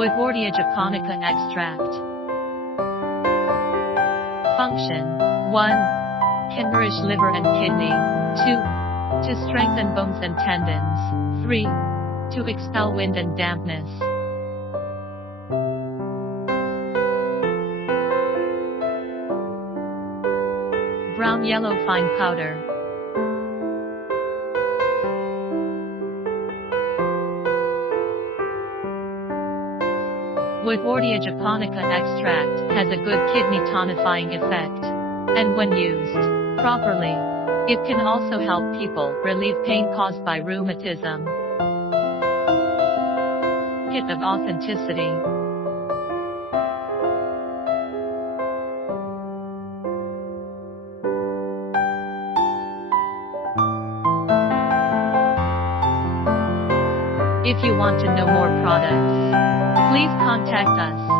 Woodwardia Japonica Extract. Function: 1. Can nourish liver and kidney. 2. To strengthen bones and tendons. 3. To expel wind and dampness. Brown yellow fine powder. Woodwardia Japonica Extract has a good kidney-tonifying effect. And when used properly, it can also help people relieve pain caused by rheumatism. Hit of authenticity. If you want to know more products, please contact us.